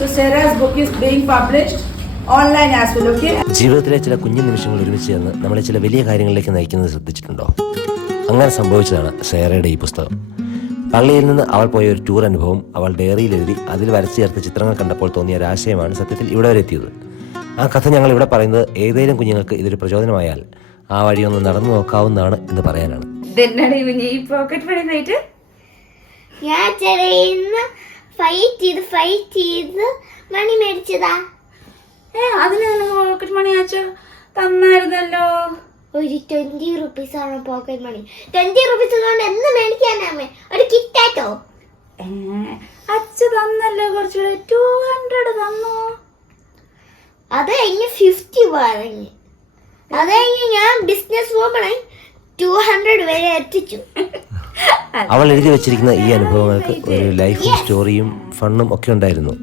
So Sarah's book is being published online as well, okay? ജീവിതത്തിലെ ചില കുഞ്ഞു നിമിഷങ്ങൾ ഒരുമിച്ച് ചേർന്ന് നമ്മളെ ചില വലിയ കാര്യങ്ങളിലേക്ക് നയിക്കുന്നത് ശ്രദ്ധിച്ചിട്ടുണ്ടോ? അങ്ങനെ സംഭവിച്ചതാണ് സേറയുടെ ഈ പുസ്തകം. പള്ളിയിൽ നിന്ന് അവൾ പോയ ഒരു ടൂർ അനുഭവം അവൾ ഡയറിയിൽ എഴുതി അതിൽ വരച്ചു ചേർത്ത ചിത്രങ്ങൾ കണ്ടപ്പോൾ തോന്നിയ ഒരാശയമാണ് സത്യത്തിൽ ഇവിടെ വരെ എത്തിയത്. ആ കഥ ഞങ്ങൾ ഇവിടെ പറയുന്നത് ഏതെങ്കിലും കുഞ്ഞുങ്ങൾക്ക് ഇതൊരു പ്രചോദനമായാൽ ആ വഴി ഒന്ന് നടന്നു നോക്കാവുന്നതാണ് എന്ന് പറയാനാണ്. മണി മേടിച്ചതാ. പോക്കറ്റ് മണി അച്ഛൻ തന്നായിരുന്നല്ലോ. ഒരു 20 rupees ആണ് പോക്കറ്റ് മണി. 20 rupees കൊണ്ട് എന്ത് മേടിക്കാനാമേ? ഒരു കിറ്റാറ്റോ അച്ഛ തന്നല്ലോ. കുറച്ചുകൂടെ 200 തന്നോ? അത് കഴിഞ്ഞ് 50 പറഞ്ഞു. അത് കഴിഞ്ഞ് ഞാൻ ബിസിനസ് വുമണായി 200 വരെ എത്തിച്ചു. അവൾ എഴുതി വെച്ചിരിക്കുന്ന ഈ അനുഭവങ്ങൾക്ക് ഒരു ലൈഫും സ്റ്റോറിയും ഫണ്ണും ഒക്കെ ഉണ്ടായിരുന്നു.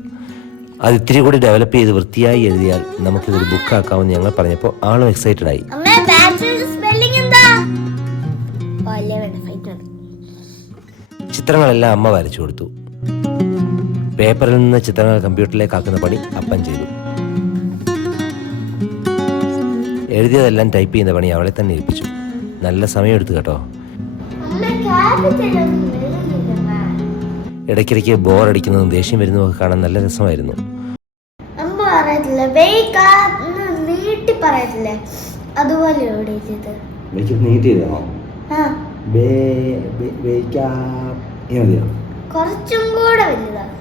അത് ഇത്തിരി കൂടി ഡെവലപ്പ് ചെയ്ത് വൃത്തിയായി എഴുതിയാൽ നമുക്കിതൊരു ബുക്കാക്കാമെന്ന് ഞങ്ങൾ പറഞ്ഞപ്പോൾ ആളും എക്സൈറ്റഡ് ആയി. ചിത്രങ്ങളെല്ലാം അമ്മ വരച്ചു കൊടുത്തു. പേപ്പറിൽ നിന്ന് ചിത്രങ്ങൾ കമ്പ്യൂട്ടറിലേക്ക് ആക്കുന്ന പണി അപ്പൻ ചെയ്തു. എഴുതിയതെല്ലാം ടൈപ്പ് ചെയ്യുന്ന പണി അവളെ തന്നെ ഏൽപ്പിച്ചു. നല്ല സമയമെടുത്തു കേട്ടോ. ഇടയ്ക്കിടയ്ക്ക് ബോറടിക്കുന്നതും ദേഷ്യം വരുന്നതും ഒക്കെ കാണാൻ നല്ല രസമായിരുന്നു. അതുപോലെ കുറച്ചും കൂടെ വലുതാണ്.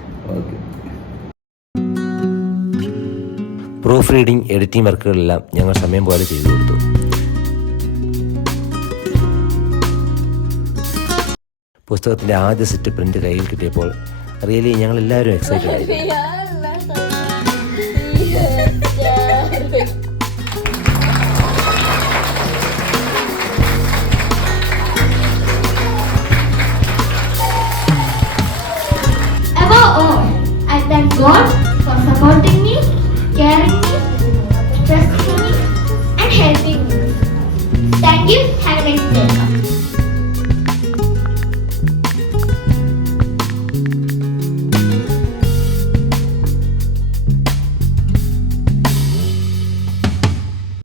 പ്രൂഫ് റീഡിംഗ്, എഡിറ്റിംഗ് വർക്കുകളെല്ലാം ഞങ്ങൾ സമയം പോലെ ചെയ്തു കൊടുത്തു. പുസ്തകത്തിൻ്റെ ആദ്യ സെറ്റ് പ്രിന്റ് കയ്യിൽ കിട്ടിയപ്പോൾ റിയലി ഞങ്ങൾ എല്ലാവരും എക്സൈറ്റഡ് ആയിരുന്നു. I thank God for supporting me, caring me, trusting me and helping me. Thank you.